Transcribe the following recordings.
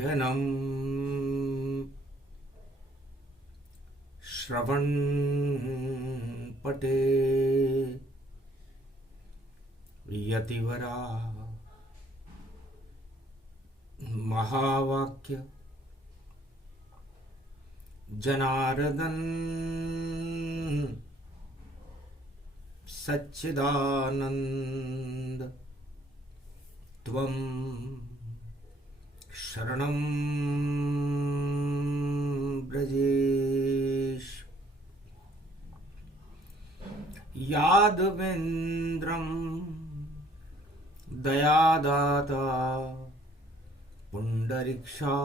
अध्ययनं श्रवण पटे यतिवरा महावाक्य जनार्दन सच्चिदानंद त्वं शरणं ब्रजेश यादवेन्द्रं दयादाता पुंडरीक्षा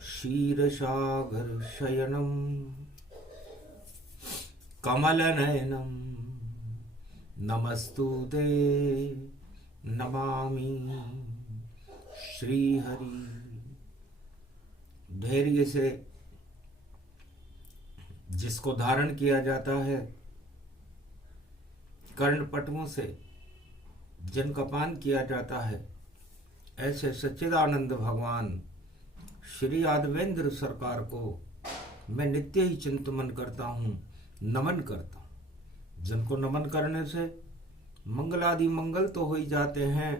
क्षीरसागर शयनं कमलनयनं नमस्तुते नमामि श्रीहरि। धैर्य से जिसको धारण किया जाता है, कर्णपटुओं से जिनका पान किया जाता है, ऐसे सच्चिदानंद भगवान श्री यादवेंद्र सरकार को मैं नित्य ही चिंतन करता हूँ, नमन करता हूँ। जिनको नमन करने से मंगलादि मंगल तो हो ही जाते हैं,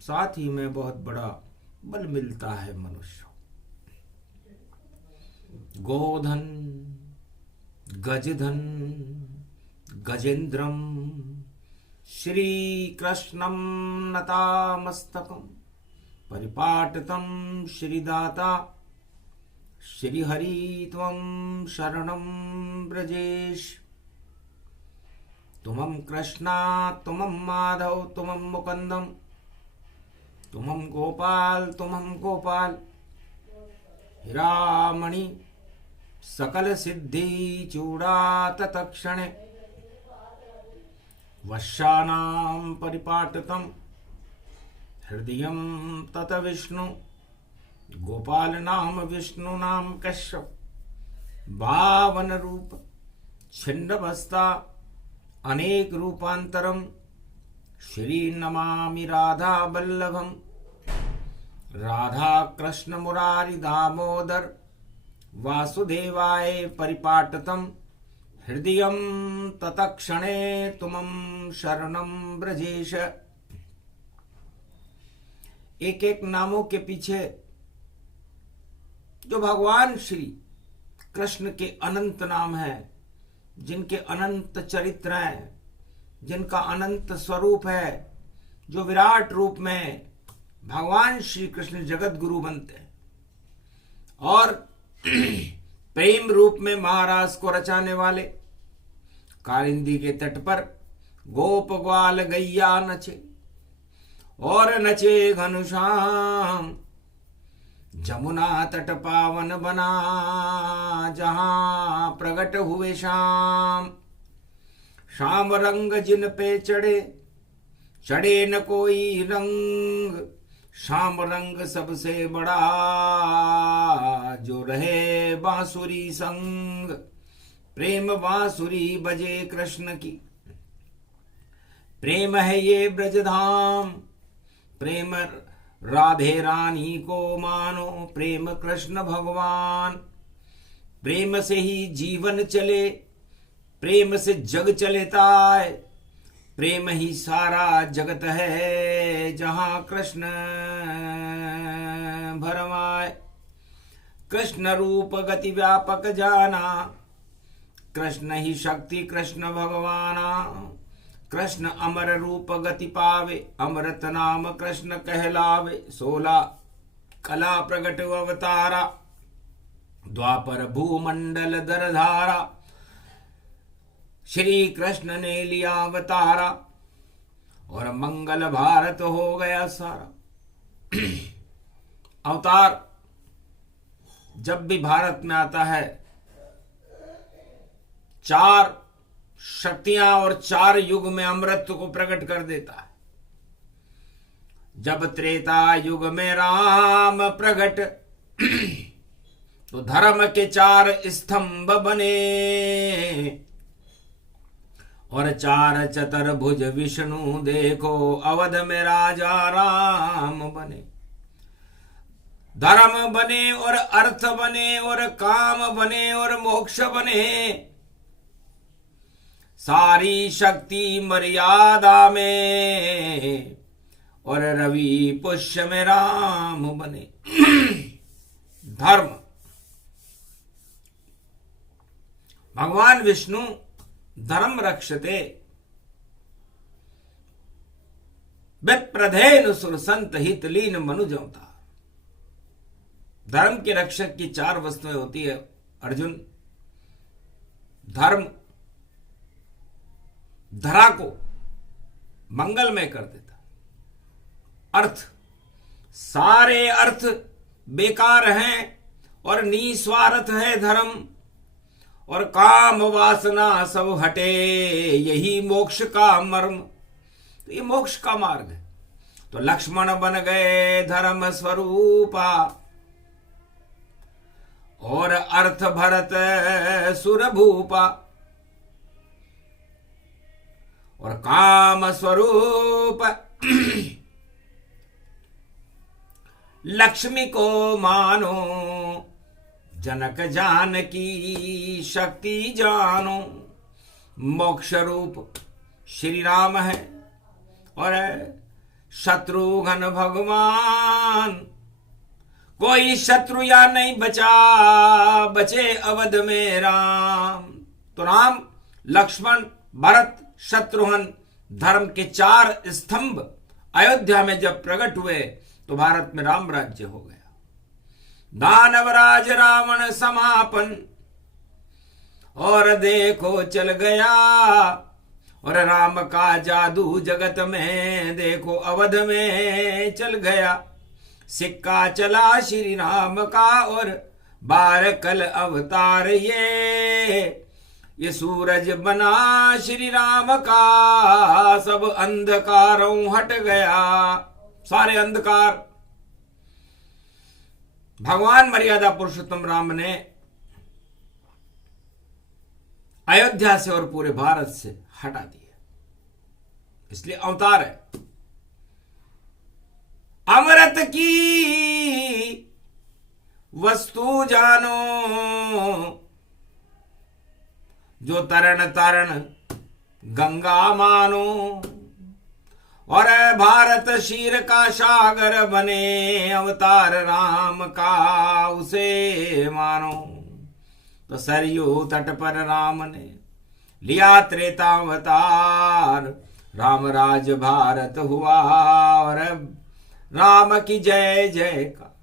साथ ही में बहुत बड़ा बल मिलता है मनुष्य। गोधन गजधन गजेन्द्रम श्री कृष्णं नतामस्तकं परिपाटतं श्रीदाता श्रीहरि त्वं शरणं ब्रजेश। तुमं कृष्णा तुमं माधव तुमं मुकुंदम तुमं गोपाल हिरामणि सकल सिद्धि चूड़ा तत्क्षणे वश्यानां परिपाटतं हृदयं तत विष्णु गोपाल नाम विष्णु नाम कश्यप बावन रूप छिन्नबस्ता अनेक रूपांतरम श्री नमामि राधा वल्लभम राधा कृष्ण मुरारी दामोदर वासुदेवाय परिपाटतम हृदयं तत्क्षणे तुमं शरणं ब्रजेश। एक एक नामों के पीछे जो भगवान श्री कृष्ण के अनंत नाम है, जिनके अनंत चरित्र हैं, जिनका अनंत स्वरूप है, जो विराट रूप में भगवान श्री कृष्ण जगत गुरु बनते हैं और प्रेम रूप में महाराज को रचाने वाले, कालिंदी के तट पर गोप ग्वाल गैया नचे और नचे घनश्याम, जमुना तट पावन बना जहां प्रगट हुए श्याम। श्याम रंग जिन पे चढ़े न कोई रंग, श्याम रंग सबसे बड़ा जो रहे बांसुरी संग। प्रेम बांसुरी बजे कृष्ण की, प्रेम है ये ब्रजधाम, प्रेम राधे रानी को मानो, प्रेम कृष्ण भगवान। प्रेम से ही जीवन चले, प्रेम से जग चलेता है, प्रेम ही सारा जगत है जहां कृष्ण भरमाए। कृष्ण रूप गति व्यापक जाना, कृष्ण ही शक्ति कृष्ण भगवाना। कृष्ण अमर रूप गति पावे, अमृत नाम कृष्ण कहलावे। 16 कला प्रगट अवतारा, द्वापर भूमंडल दरधारा। श्री कृष्ण ने लिया अवतारा और मंगल भारत हो गया सारा। अवतार जब भी भारत में आता है, 4 शक्तियां और 4 युग में अमृत को प्रकट कर देता है। जब त्रेता युग में राम प्रकट तो धर्म के 4 स्तंभ बने और 4 चतुर्भुज विष्णु देखो अवध में राजा राम बने। धर्म बने और अर्थ बने और काम बने और मोक्ष बने, सारी शक्ति मर्यादा में और रवि पुष्य में राम बने। धर्म, भगवान विष्णु धर्म रक्षते विप्रधेनु सुरसंत हित लीन मनुज अवतार। धर्म के रक्षक की चार वस्तुएं होती है अर्जुन। धर्म धरा को मंगलमय कर देता। अर्थ, सारे अर्थ बेकार हैं और निस्वार्थ है धर्म। और काम वासना सब हटे, यही मोक्ष का मर्म। तो ये मोक्ष का मार्ग है। तो लक्ष्मण बन गए धर्म स्वरूपा और अर्थ भरत सुरभूपा। और काम स्वरूप लक्ष्मी को मानो, जनक जान की शक्ति जानो। मोक्ष रूप श्री राम है और शत्रुघ्न भगवान। कोई शत्रु या नहीं बचा, बचे अवध में राम। तो राम, लक्ष्मण, भरत, शत्रुघ्न धर्म के चार स्तंभ अयोध्या में जब प्रकट हुए तो भारत में राम राज्य हो गया। दानवराज रावण समापन और देखो चल गया। और राम का जादू जगत में देखो अवध में चल गया। सिक्का चला श्री राम का और बार कल अवतार ये सूरज बना श्री राम का। सब अंधकारों हट गया, सारे अंधकार भगवान मर्यादा पुरुषोत्तम राम ने अयोध्या से और पूरे भारत से हटा दिया। इसलिए अवतार है। अमृत की वस्तु जानो, जो तरण तरण गंगा मानो। और भारत शीर का सागर बने, अवतार राम का उसे मानो। तो सरयू तट पर राम ने लिया त्रेतावतार। राम राज भारत हुआ और राम की जय जय का।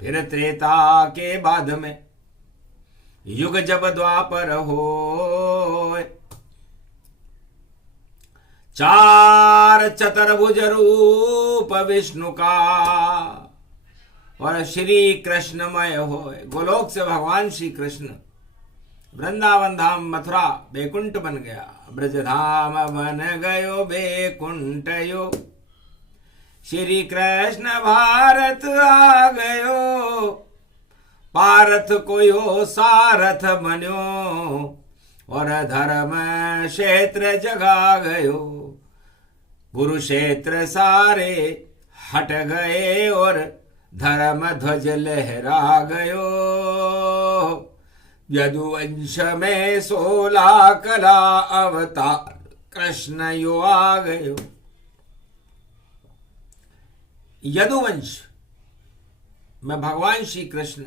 फिर त्रेता के बाद में युग जब द्वापर हो, चार चतुर्भुज रूप विष्णु का और श्री कृष्णमय हो। गोलोक से भगवान श्री कृष्ण वृंदावन धाम मथुरा बैकुंठ बन गया। ब्रजधाम बन गयो बैकुंठ यो, श्री कृष्ण भारत आ गयो। पारथ कोयो सारथ बन्यो और धर्म क्षेत्र जगा गयो। कुरुक्षेत्र सारे हट गए और धर्म ध्वज लहरा गयो। यदुवंश में 16 कला अवतार कृष्ण यो आ गयो। यदुवंश में भगवान श्री कृष्ण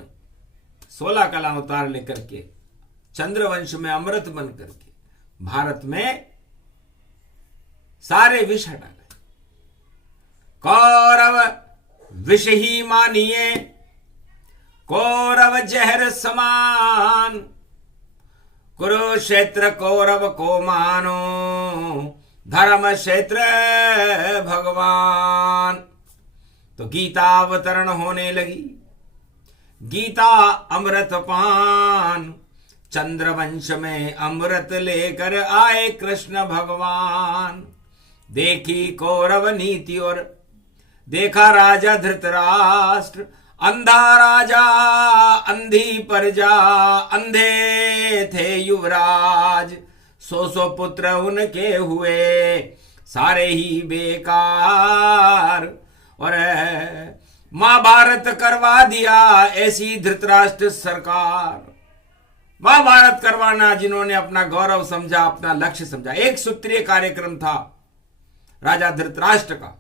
16 कला अवतार लेकर के चंद्रवंश में अमृत बन करके भारत में सारे विष हटा गए। कौरव विष ही मानिए, कौरव जहर समान। कुरुक्षेत्र कौरव को मानो, धर्म क्षेत्र भगवान। तो गीता अवतरण होने लगी। गीता अमृत पान, चंद्रवंश में अमृत लेकर आए कृष्ण भगवान। देखी कौरव नीति और देखा राजा धृतराष्ट्र। अंधा राजा अंधी प्रजा, अंधे थे युवराज। 100 पुत्र उनके हुए सारे ही बेकार। और महाभारत करवा दिया ऐसी धृतराष्ट्र सरकार। महाभारत करवाना जिन्होंने अपना गौरव समझा, अपना लक्ष्य समझा। एक सूत्रीय कार्यक्रम था राजा धृतराष्ट्र का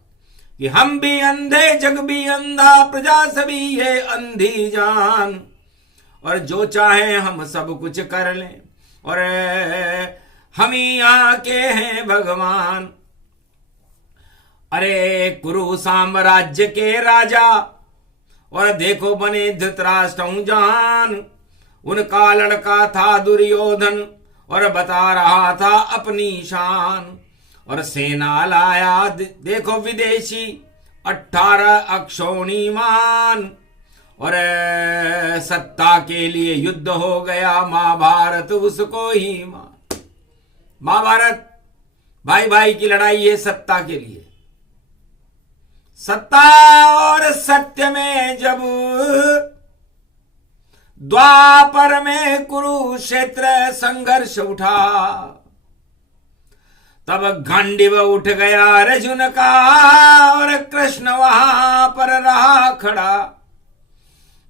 कि हम भी अंधे जग भी अंधा, प्रजा सभी है अंधी जान, और जो चाहे हम सब कुछ कर लें, और हम ही यहाँ के हैं भगवान। अरे कुरु साम्राज्य के राजा और देखो बने धृतराष्ट्र जान। उनका लड़का था दुर्योधन और बता रहा था अपनी शान, और सेना लाया देखो विदेशी 18 अक्षौणीमान, और सत्ता के लिए युद्ध हो गया महाभारत उसको ही मान। महाभारत भाई भाई की लड़ाई है सत्ता के लिए। सत्ता और सत्य में जब द्वापर में कुरुक्षेत्र संघर्ष उठा, तब गांडीव उठ गया अर्जुन का और कृष्ण वहां पर रहा खड़ा।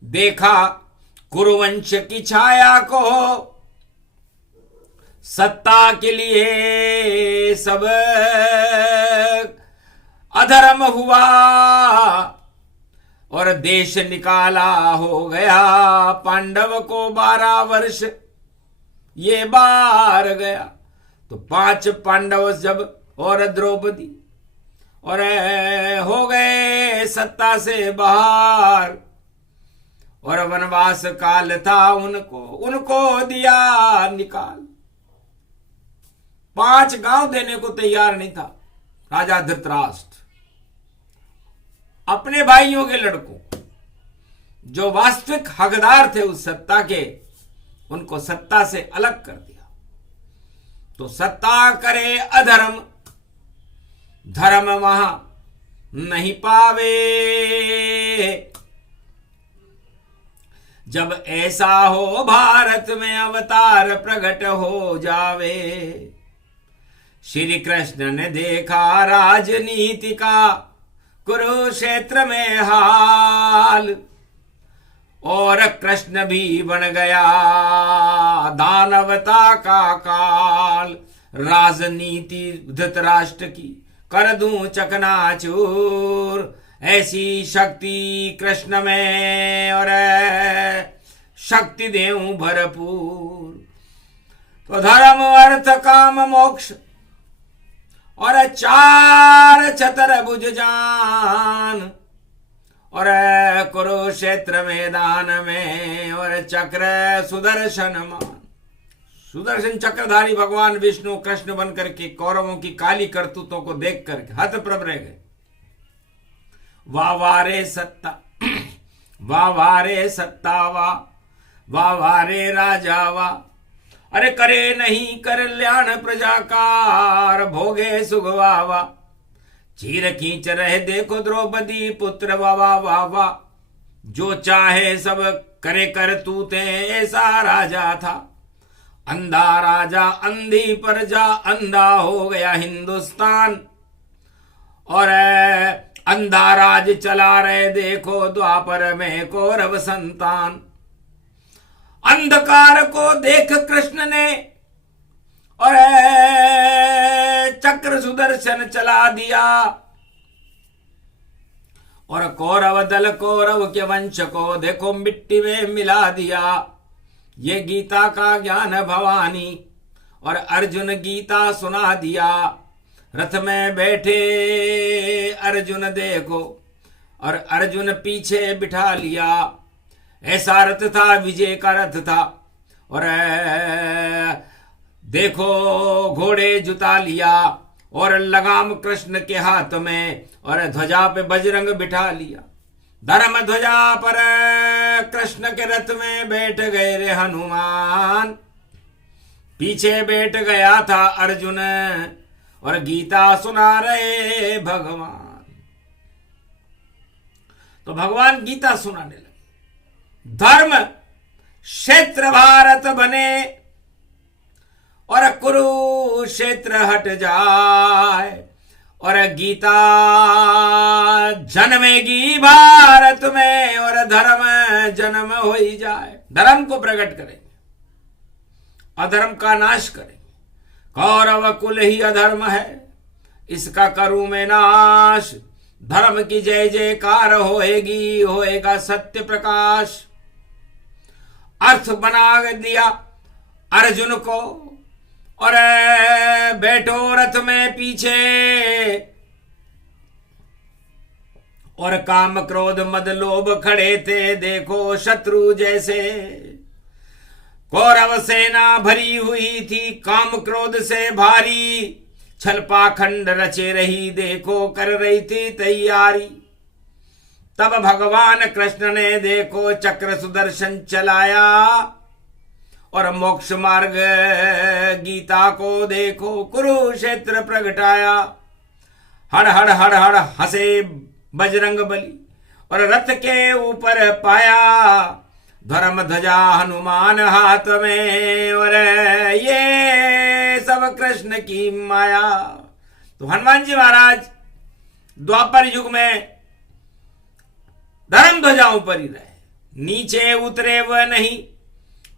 देखा कुरुवंश की छाया को, सत्ता के लिए सब अधर्म हुआ और देश निकाला हो गया। पांडव को 12 वर्ष ये बार गया। तो 5 पांडव जब और द्रौपदी और हो गए सत्ता से बाहर, और वनवास काल था उनको दिया निकाल। 5 गांव देने को तैयार नहीं था राजा धृतराष्ट्र। अपने भाइयों के लड़कों जो वास्तविक हकदार थे उस सत्ता के, उनको सत्ता से अलग कर दिया। तो सत्ता करे अधर्म, धर्म वहां नहीं पावे। जब ऐसा हो भारत में अवतार प्रकट हो जावे। श्री कृष्ण ने देखा राजनीति का कुरुक्षेत्र में हाल, और कृष्ण भी बन गया दानवता का काल। राजनीति धृतराष्ट्र की कर दूं चकनाचूर, ऐसी शक्ति कृष्ण में और शक्ति देऊं भरपूर। तो धर्म अर्थ काम मोक्ष और 4 चतुर्भुज जान, और कुरुक्षेत्र मैदान में और चक्र सुदर्शन मान। सुदर्शन चक्रधारी भगवान विष्णु कृष्ण बनकर के कौरवों की काली करतूतों को देख करके हतप्रभ रह गए। वाह वाह रे सत्ता, वाह वाह रे सत्ता, वाह वाह रे राजा वाह। अरे करे नहीं कल्याण प्रजा का, भोगे सुगवावा। चीर खींच रहे देखो द्रौपदी पुत्र, वाह वाह वाह। जो चाहे सब करे करतूते, ऐसा राजा था। अंधा राजा अंधी प्रजा, अंधा हो गया हिंदुस्तान। और अंधा राज चला रहे देखो द्वापर में कौरव संतान। अंधकार को देख कृष्ण ने और चक्र सुदर्शन चला दिया, और कौरव दल कौरव के वंश को देखो मिट्टी में मिला दिया। ये गीता का ज्ञान भवानी, और अर्जुन गीता सुना दिया। रथ में बैठे अर्जुन देखो, और अर्जुन पीछे बिठा लिया। ऐसा रथ था, विजय का रथ था। और देखो घोड़े जुता लिया, और लगाम कृष्ण के हाथ में, और ध्वजा पे बजरंग बिठा लिया। धर्म ध्वजा पर कृष्ण के रथ में बैठ गए रे हनुमान। पीछे बैठ गया था अर्जुन, और गीता सुना रहे भगवान। तो भगवान गीता सुनाने लगे। धर्म क्षेत्र भारत बने, और कुरुक्षेत्र हट जाए। और गीता जन्मेगी भारत में और धर्म जन्म हो ही जाए। धर्म को प्रकट करेंगे, अधर्म का नाश करेंगे। कौरव कुल ही अधर्म है, इसका करूं मैं नाश। धर्म की जय जयकार होएगी, होएगा सत्य प्रकाश। अर्थ बना दिया अर्जुन को और बैठो रथ में पीछे, और काम क्रोध मद लोभ खड़े थे देखो शत्रु जैसे। कौरव सेना भरी हुई थी काम क्रोध से भारी, छल पाखंड रचे रही देखो कर रही थी तैयारी। तब भगवान कृष्ण ने देखो चक्र सुदर्शन चलाया और मोक्ष मार्ग गीता को देखो कुरुक्षेत्र प्रगटाया। हड़ हड़ हड़ हड़ हंसे बजरंग बली और रथ के ऊपर पाया धर्म ध्वजा हनुमान हाथ में, और ये सब कृष्ण की माया। तो हनुमान जी महाराज द्वापर युग में धर्म ध्वजाओं पर ही रहे, नीचे उतरे वह नहीं,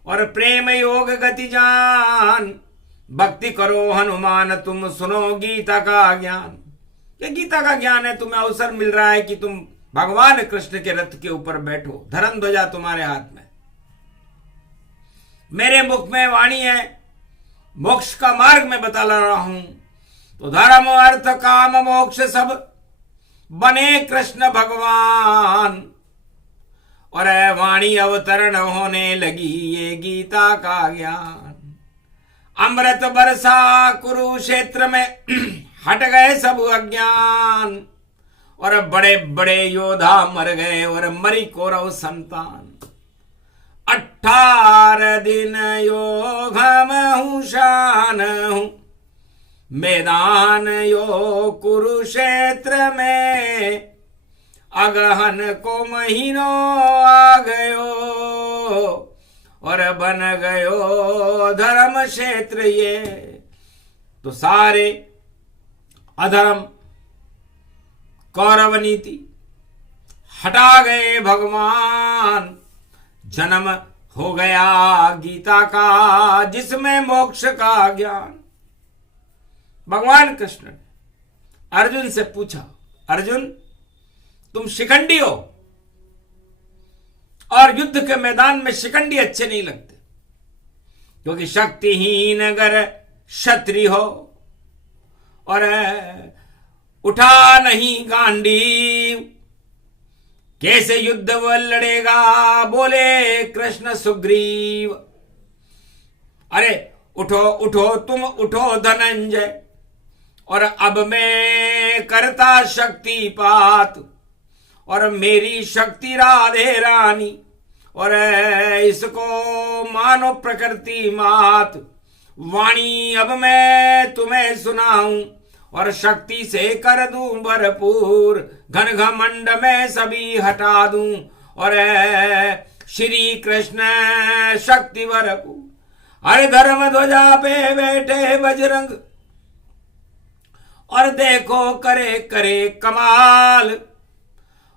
और प्रेम योग गति जान। भक्ति करो हनुमान तुम सुनो गीता का ज्ञान। ये गीता का ज्ञान है, तुम्हें अवसर मिल रहा है कि तुम भगवान कृष्ण के रथ के ऊपर बैठो, धर्म ध्वजा तुम्हारे हाथ में। मेरे मुख में वाणी है, मोक्ष का मार्ग मैं बता रहा हूं। तो धर्म अर्थ काम मोक्ष सब बने कृष्ण भगवान, और वाणी अवतरण होने लगी ये गीता का ज्ञान। अमृत बरसा कुरुक्षेत्र में हट गए सब अज्ञान, और बड़े बड़े योद्धा मर गए और मरी कौरव संतान। 18 दिन योग हूं शान हूं, मैदान यो कुरुक्षेत्र में। अगहन को महीनों आ गयो और बन गयो धर्म क्षेत्र ये। तो सारे अधर्म कौरव नीति हटा गए भगवान, जन्म हो गया गीता का जिसमें मोक्ष का ज्ञान। भगवान कृष्ण ने अर्जुन से पूछा, अर्जुन तुम शिखंडी हो, और युद्ध के मैदान में शिखंडी अच्छे नहीं लगते, क्योंकि शक्तिहीन अगर क्षत्रिय हो और उठा नहीं गांडीव, कैसे युद्ध वह लड़ेगा, बोले कृष्ण सुग्रीव। अरे उठो उठो तुम उठो धनंजय, और अब मैं करता शक्तिपात, और मेरी शक्ति राधे रानी, और इसको मानो प्रकृति मात। वाणी अब मैं तुम्हें सुनाऊं, और शक्ति से कर दूं भरपूर, घन घमंड में सभी हटा दूं, और श्री कृष्ण शक्ति भरपूर। अरे धर्म ध्वजा पे बैठे बजरंग, और देखो करे करे कमाल,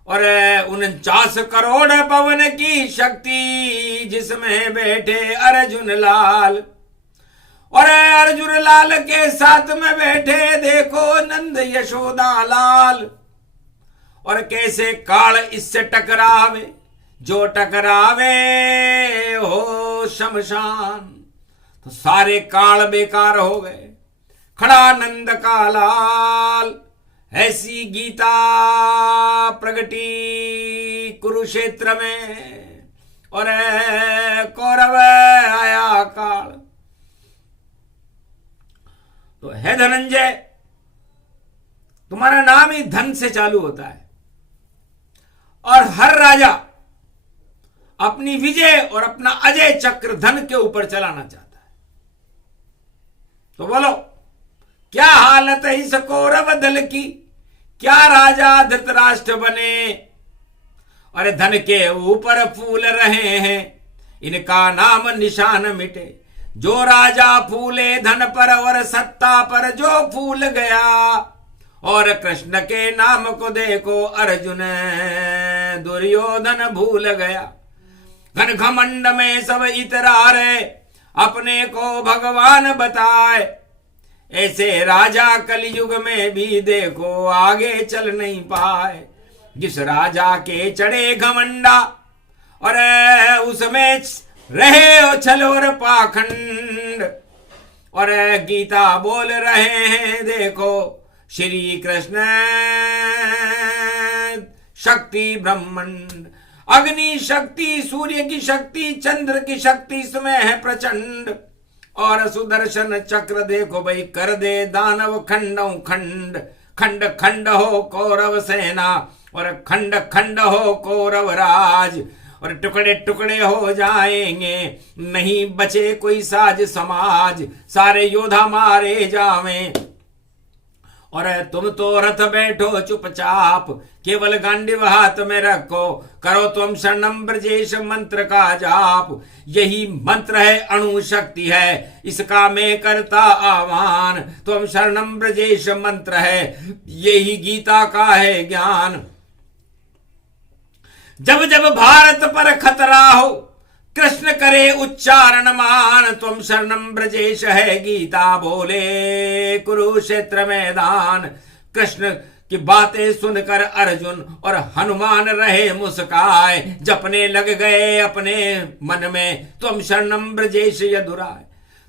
और 49 करोड़ पवन की शक्ति जिसमें बैठे अर्जुन लाल, और अर्जुन लाल के साथ में बैठे देखो नंद यशोदा लाल। और कैसे काल इससे टकरावे, जो टकरावे हो शमशान। तो सारे काल बेकार हो गए, खड़ा नंद का लाल। ऐसी गीता प्रगटी कुरुक्षेत्र में, और कौरव आया काल। तो है धनंजय, तुम्हारा नाम ही धन से चालू होता है, और हर राजा अपनी विजय और अपना अजय चक्र धन के ऊपर चलाना चाहता है। तो बोलो क्या हालत है इस कौरव दल की, क्या राजा धृतराष्ट्र बने, और धन के ऊपर फूल रहे हैं, इनका नाम निशान मिटे। जो राजा फूले धन पर और सत्ता पर जो फूल गया, और कृष्ण के नाम को देखो अर्जुन दुर्योधन भूल गया। घन घमंड में सब इतरारे, अपने को भगवान बताए। ऐसे राजा कलयुग में भी देखो आगे चल नहीं पाए। जिस राजा के चढ़े घमंडा और उसमें रहे हो छल और पाखंड। और गीता बोल रहे हैं देखो श्री कृष्ण शक्ति ब्रह्मांड। अग्नि शक्ति, सूर्य की शक्ति, चंद्र की शक्ति इसमें है प्रचंड। और सुदर्शन चक्र देखो भाई कर दे दानव खंडों खंड। खंड खंड हो कौरव सेना और खंड खंड हो कौरव राज। और टुकड़े टुकड़े हो जाएंगे, नहीं बचे कोई साज समाज। सारे योद्धा मारे जावें और तुम तो रथ बैठो चुपचाप। केवल गांडीव हाथ में रखो, करो तुम शरणम ब्रजेश मंत्र का जाप। यही मंत्र है, अणु शक्ति है, इसका मैं करता आह्वान। तुम शरणम ब्रजेश मंत्र है, यही गीता का है ज्ञान। जब जब भारत पर खतरा हो, कृष्ण करे उच्चारण मान। तुम शरणम ब्रजेश है गीता बोले कुरुक्षेत्र मैदान। कृष्ण की बातें सुनकर अर्जुन और हनुमान रहे मुस्काए। जपने लग गए अपने मन में तुम शरणम ब्रजेश यदुराय।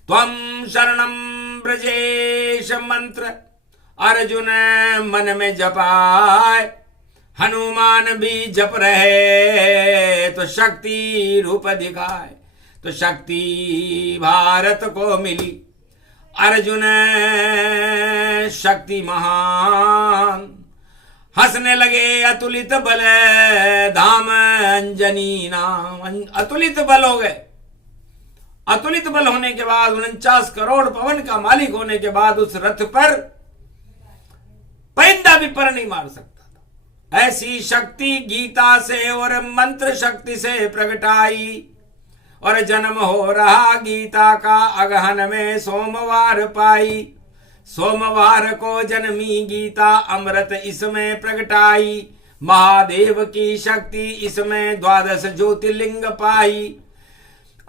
त्वम शरणम ब्रजेश मंत्र अर्जुन मन में जपाए। हनुमान भी जप रहे तो शक्ति रूप दिखाए। तो शक्ति भारत को मिली, अर्जुन शक्ति महान। हंसने लगे अतुलित बल धाम अंजनी नाम। अतुलित बल हो गए। अतुलित बल होने के बाद 49 करोड़ पवन का मालिक होने के बाद उस रथ पर परिंदा भी पर नहीं मार सकता। ऐसी शक्ति गीता से और मंत्र शक्ति से प्रगटाई। और जन्म हो रहा गीता का अगहन में सोमवार पाई। सोमवार को जन्मी गीता अमृत इसमें प्रगटाई। महादेव की शक्ति इसमें 12 ज्योतिर्लिंग पाई।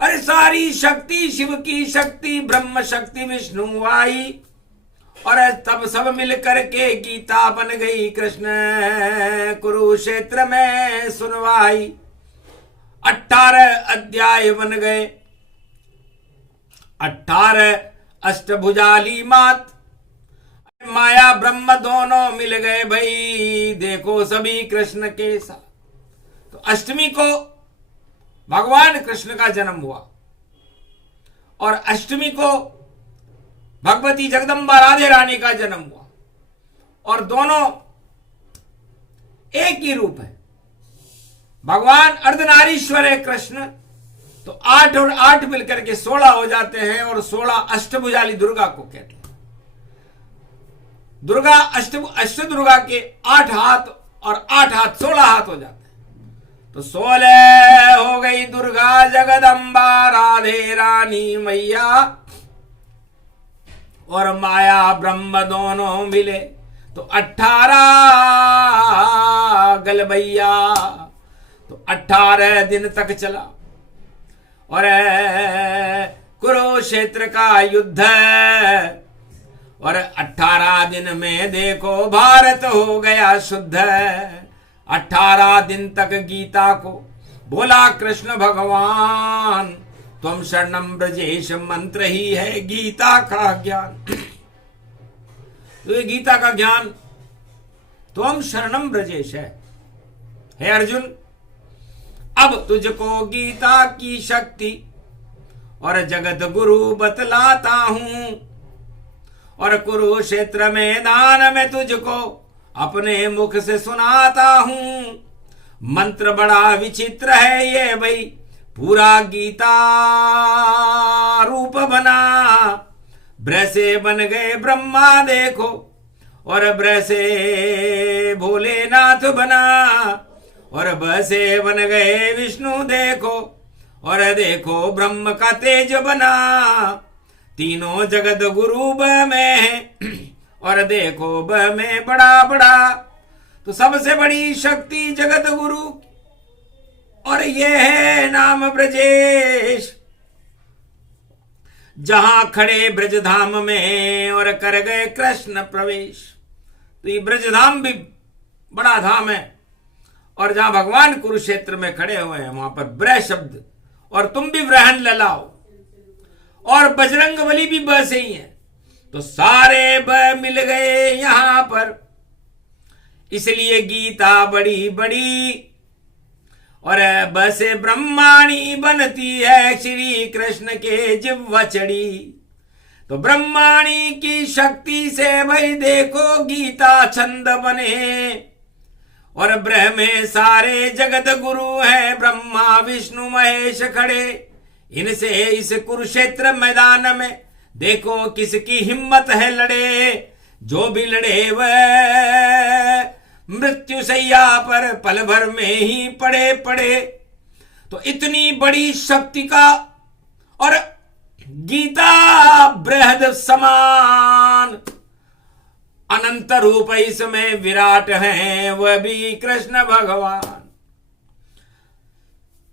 अरे सारी शक्ति शिव की शक्ति, ब्रह्म शक्ति विष्णु आई। और तब सब मिल करके गीता बन गई कृष्ण कुरुक्षेत्र में सुनवाई। 18 अध्याय बन गए। 18 अष्टभुजाली मात, माया ब्रह्म दोनों मिल गए भाई। देखो सभी कृष्ण के साथ। तो अष्टमी को भगवान कृष्ण का जन्म हुआ और अष्टमी को भगवती जगदम्बा राधे रानी का जन्म हुआ। और दोनों एक ही रूप है। भगवान अर्धनारीश्वर है कृष्ण। तो 8 और 8 मिलकर के 16 हो जाते हैं और 16 अष्टभुजाली दुर्गा को कहते हैं। दुर्गा अष्ट दुर्गा के 8 हाथ और 8 हाथ 16 हाथ हो जाते हैं। तो 16 हो गई दुर्गा जगदम्बा राधे रानी मैया। और माया ब्रह्म दोनों मिले तो 18 गलबैया। तो 18 दिन तक चला और कुरुक्षेत्र का युद्ध। और 18 दिन में देखो भारत हो गया शुद्ध। 18 दिन तक गीता को बोला कृष्ण भगवान। तुम शरणम ब्रजेश मंत्र ही है गीता का ज्ञान। तो ये गीता का ज्ञान तुम शरणम ब्रजेश है। हे अर्जुन, अब तुझको गीता की शक्ति और जगत गुरु बतलाता हूं। और कुरुक्षेत्र मैदान में तुझको अपने मुख से सुनाता हूं। मंत्र बड़ा विचित्र है ये भाई, पूरा गीता रूप बना। ब्रसे बन गए ब्रह्मा देखो और ब्रसे भोलेनाथ बना। और बसे बन गए विष्णु देखो और देखो ब्रह्म का तेज बना। तीनों जगत गुरु में है और देखो ब में बड़ा बड़ा। तो सबसे बड़ी शक्ति जगत गुरु, और ये है नाम ब्रजेश। जहां खड़े ब्रजधाम में और कर गए कृष्ण प्रवेश। तो ये ब्रजधाम भी बड़ा धाम है, और जहां भगवान कुरुक्षेत्र में खड़े हुए हैं वहां पर ब्रह शब्द, और तुम भी व्रहन ललाओ, और बजरंग बली भी ब से ही है। तो सारे ब मिल गए यहां पर, इसलिए गीता बड़ी बड़ी। और ब से ब्रह्माणी बनती है श्री कृष्ण के जिह्वा चढ़ी। तो ब्रह्माणी की शक्ति से भाई देखो गीता छंद बने। और ब्रह्म में सारे जगत गुरु हैं, ब्रह्मा विष्णु महेश खड़े। इनसे इस कुरुक्षेत्र मैदान में देखो किसकी हिम्मत है लड़े। जो भी लड़े वह मृत्यु सैया पर पल भर में ही पड़े पड़े। तो इतनी बड़ी शक्ति का, और गीता बृहद समान अनंत रूप इसमें विराट हैं, वह भी कृष्ण भगवान।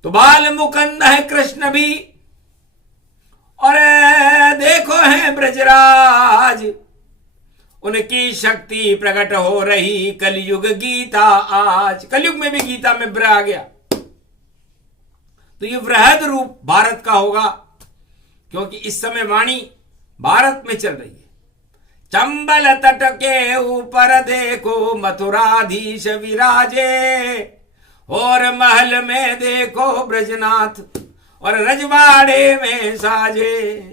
तो बाल मुकुंद है कृष्ण भी, और देखो है ब्रजराज। उनकी शक्ति प्रकट हो रही कलयुग गीता आज। कलयुग में भी गीता में ब्रह आ गया। तो ये वृहद रूप भारत का होगा, क्योंकि इस समय वाणी भारत में चल रही है। चंबल तट के ऊपर देखो मथुराधीश विराजे। और महल में देखो ब्रजनाथ, और रजवाड़े में साजे।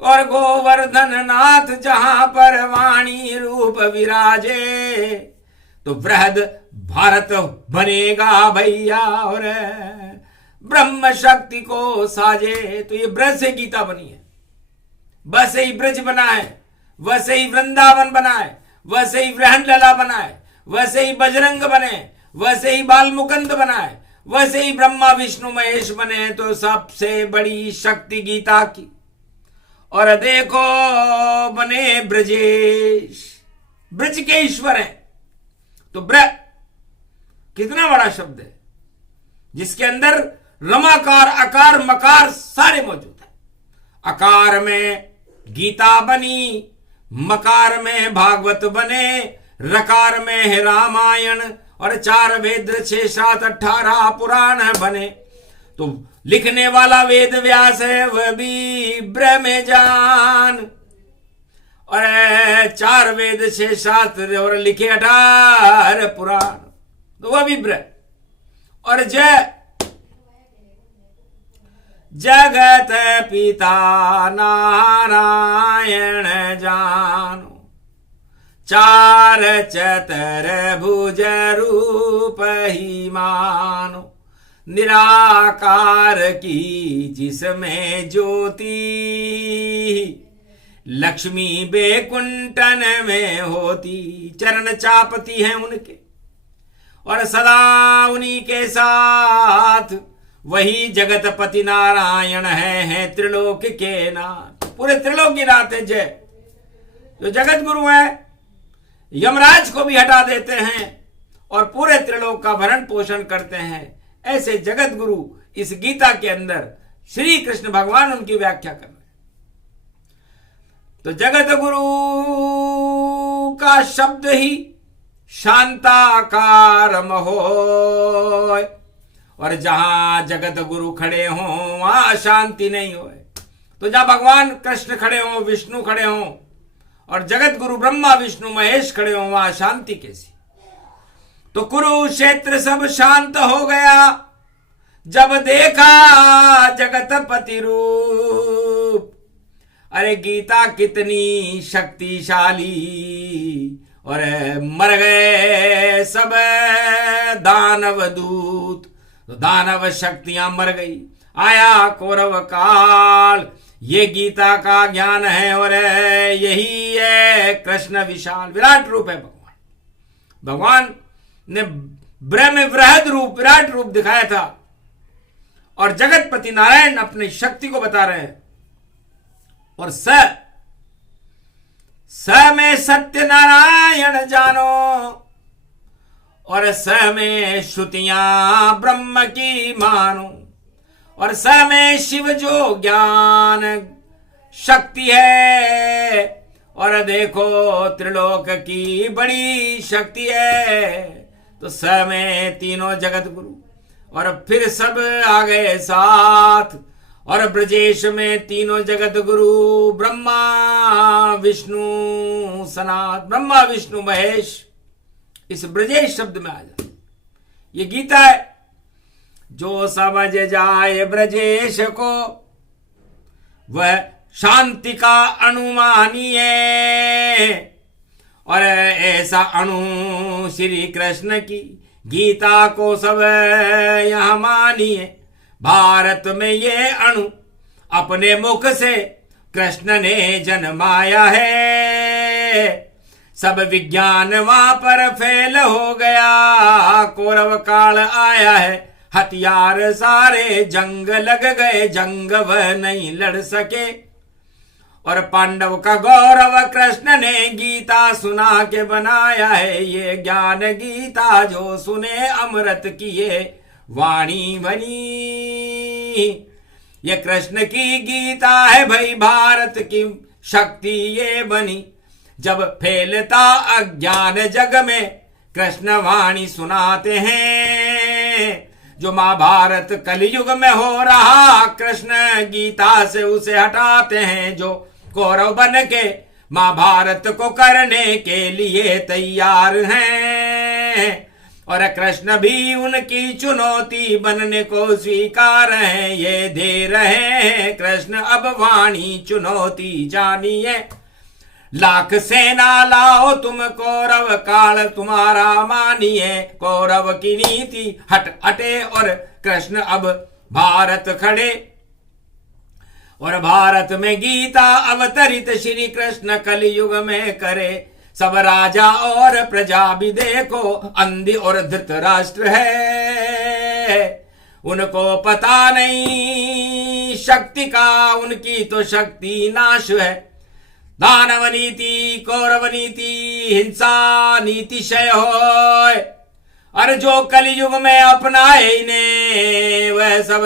और गोवर्धन नाथ जहां पर वाणी रूप विराजे। तो वृहद भारत बनेगा भैया, और ब्रह्म शक्ति को साजे। तो ये ब्रज से गीता बनी है, बस ही ब्रज बना है, वैसे ही वृंदावन बना है, वैसे ही वृहन लला बना है, वैसे ही बजरंग बने, वैसे ही बाल मुकुंद बना है, वैसे ही ब्रह्मा विष्णु महेश बने। तो सबसे बड़ी शक्ति गीता की। और देखो बने ब्रजेश, ब्रज के ईश्वर है। तो ब्रज कितना बड़ा शब्द है, जिसके अंदर रमाकार अकार मकार सारे मौजूद है। अकार में गीता बनी, मकार में भागवत बने, रकार में है रामायण, और 4 वेद 6 7 18 पुराण बने। तो लिखने वाला वेद व्यास है, वह भी ब्रह्म में जान। और 4 वेद 6 शास्त्र और लिखे 18 पुराण, तो वह भी ब्रह्म। और जगत पिता नारायण जानो। 4 चतर भुज रूप ही मानो। निराकार की जिसमें ज्योति, लक्ष्मी बेकुंठन में होती। चरण चापती हैं उनके, और सदा उन्हीं के साथ वही जगतपति नारायण है त्रिलोक के नाथ। पूरे त्रिलोक की नाथ है जय। जो जगत गुरु है, यमराज को भी हटा देते हैं और पूरे त्रिलोक का भरण पोषण करते हैं। ऐसे जगत गुरु इस गीता के अंदर श्री कृष्ण भगवान उनकी व्याख्या कर रहे हैं। तो जगत गुरु का शब्द ही शांताकार होय। और जहां जगत गुरु खड़े हों वहां शांति नहीं होए। तो जहां भगवान कृष्ण खड़े हों, विष्णु खड़े हों, और जगत गुरु ब्रह्मा विष्णु महेश खड़े हों, वहां शांति कैसी। तो कुरुक्षेत्र सब शांत हो गया जब देखा जगतपति रूप। अरे गीता कितनी शक्तिशाली। और मर गए सब दानव दूत, तो दानव शक्तियां मर गई। आया कौरव काल। ये गीता का ज्ञान है, और यही है कृष्ण विशाल विराट रूप है। भगवान ने ब्रह्म वृहद रूप विराट रूप दिखाया था, और जगतपति नारायण अपनी शक्ति को बता रहे हैं। और स में सत्य नारायण जानो और स में श्रुतियां ब्रह्म की मानो और स में शिव जो ज्ञान शक्ति है और देखो त्रिलोक की बड़ी शक्ति है। तो स में तीनों जगत गुरु और फिर सब आ गए साथ और ब्रजेश में तीनों जगत गुरु ब्रह्मा विष्णु सनात, ब्रह्मा विष्णु महेश इस ब्रजेश शब्द में आ जाए। ये गीता है। जो समझ जाए ब्रजेश को वह शांति का अनुमानी है और ऐसा अणु श्री कृष्ण की गीता को सब यहां मानिए। भारत में ये अणु अपने मुख से कृष्ण ने जन्माया है। सब विज्ञान वहां पर फेल हो गया, कौरव काल आया है, हथियार सारे जंग लग गए, जंग वह नहीं लड़ सके और पांडव का गौरव कृष्ण ने गीता सुना के बनाया है। ये ज्ञान गीता जो सुने अमृत की ये वाणी बनी। ये कृष्ण की गीता है भाई, भारत की शक्ति ये बनी। जब फैलता अज्ञान जग में कृष्ण वाणी सुनाते हैं। जो महाभारत कलयुग में हो रहा कृष्ण गीता से उसे हटाते हैं। जो कौरव बन के महाभारत को करने के लिए तैयार हैं और कृष्ण भी उनकी चुनौती बनने को स्वीकार है। ये दे रहे हैं कृष्ण अब वाणी चुनौती जानिए। लाख सेना लाओ तुम कौरव काल तुम्हारा मानिए। कौरव की नीति हट हटे और कृष्ण अब भारत खड़े और भारत में गीता अवतरित श्री कृष्ण कलयुग में करे। सब राजा और प्रजा भी देखो अंधी और धृतराष्ट्र है। उनको पता नहीं शक्ति का, उनकी तो शक्ति नाश है। दानव नीति कौरव नीति हिंसा नीति क्षय होय और जो कलयुग में अपनाए इन्हें वह सब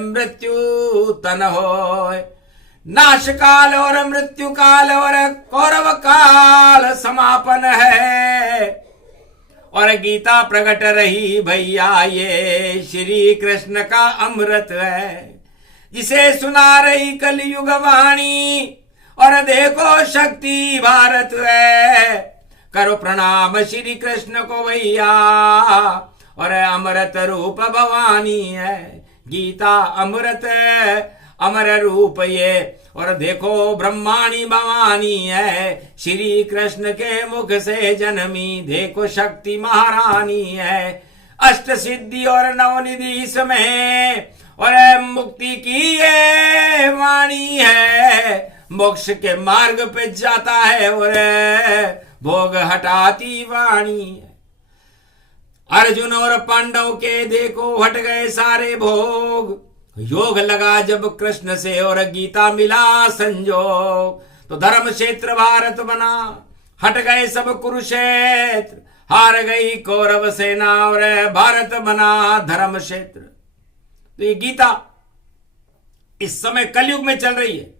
मृत्यु तन होय। नाश काल और मृत्यु काल और कौरव काल समापन है और गीता प्रकट रही भैया ये श्री कृष्ण का अमृत है। जिसे सुना रही कलयुग वाणी और देखो शक्ति भारत है। करो प्रणाम श्री कृष्ण को भैया और अमृत रूप भवानी है। गीता अमृत अमर रूप ये और देखो ब्रह्माणी भवानी है। श्री कृष्ण के मुख से जन्मी देखो शक्ति महारानी है। अष्ट सिद्धि और नवनिधि इसमें और मुक्ति की ये वाणी है। मोक्ष के मार्ग पे जाता है और भोग हटाती वाणी है। अर्जुन और पांडव के देखो हट गए सारे भोग। योग लगा जब कृष्ण से और गीता मिला संजोग। तो धर्म क्षेत्र भारत बना, हट गए सब कुरुक्षेत्र। हार गई कौरव सेना और भारत बना धर्म क्षेत्र। तो ये गीता इस समय कलयुग में चल रही है।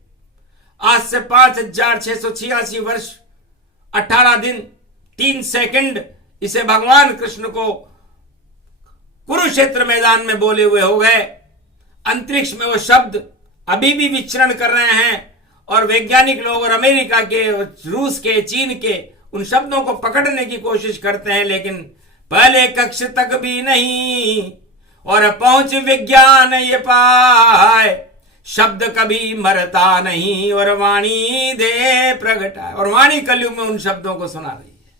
आज से 5686 वर्ष 18 दिन 3 सेकंड इसे भगवान कृष्ण को कुरुक्षेत्र मैदान में बोले हुए हो गए। अंतरिक्ष में वो शब्द अभी भी विचरण कर रहे हैं और वैज्ञानिक लोग और अमेरिका के, रूस के, चीन के उन शब्दों को पकड़ने की कोशिश करते हैं, लेकिन पहले कक्ष तक भी नहीं और पहुंच विज्ञान ये पाए। शब्द कभी मरता नहीं और वाणी दे प्रगटाए और वाणी कलयुग में उन शब्दों को सुना रही है।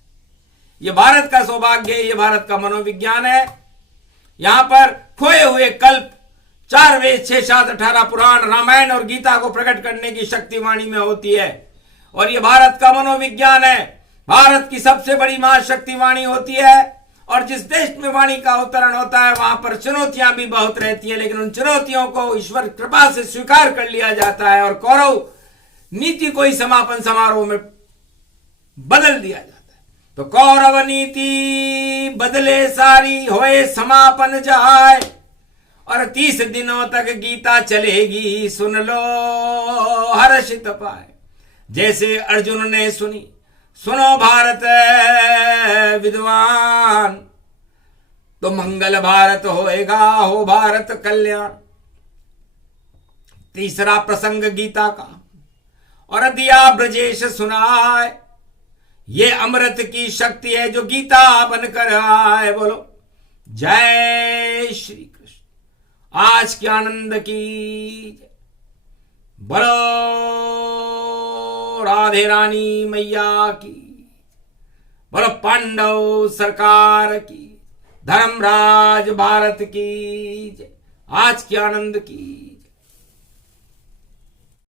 ये भारत का सौभाग्य है, ये भारत का मनोविज्ञान है। यहां पर खोए हुए कल्प 4 वेद 6 7 18 पुराण रामायण और गीता को प्रकट करने की शक्ति वाणी में होती है और ये भारत का मनोविज्ञान है। भारत की सबसे बड़ी महाशक्ति वाणी होती है और जिस देश में वाणी का अवतरण होता है वहां पर चुनौतियां भी बहुत रहती है, लेकिन उन चुनौतियों को ईश्वर कृपा से स्वीकार कर लिया जाता है और कौरव नीति को ही समापन समारोह में बदल दिया जाता है। तो कौरव नीति बदले सारी, होए समापन जाए, और 30 दिनों तक गीता चलेगी, सुन लो हर्षित पाए। जैसे अर्जुन ने सुनी, सुनो भारत विद्वान, तो मंगल भारत होएगा, हो भारत कल्याण। तीसरा प्रसंग गीता का, और दिया ब्रजेश सुनाए, ये अमृत की शक्ति है जो गीता बनकर आए। बोलो जय श्री कृष्ण। आज के आनंद की, बोलो राधे रानी मैया की, बोलो पांडव सरकार की, धर्मराज भारत की, आज के आनंद की।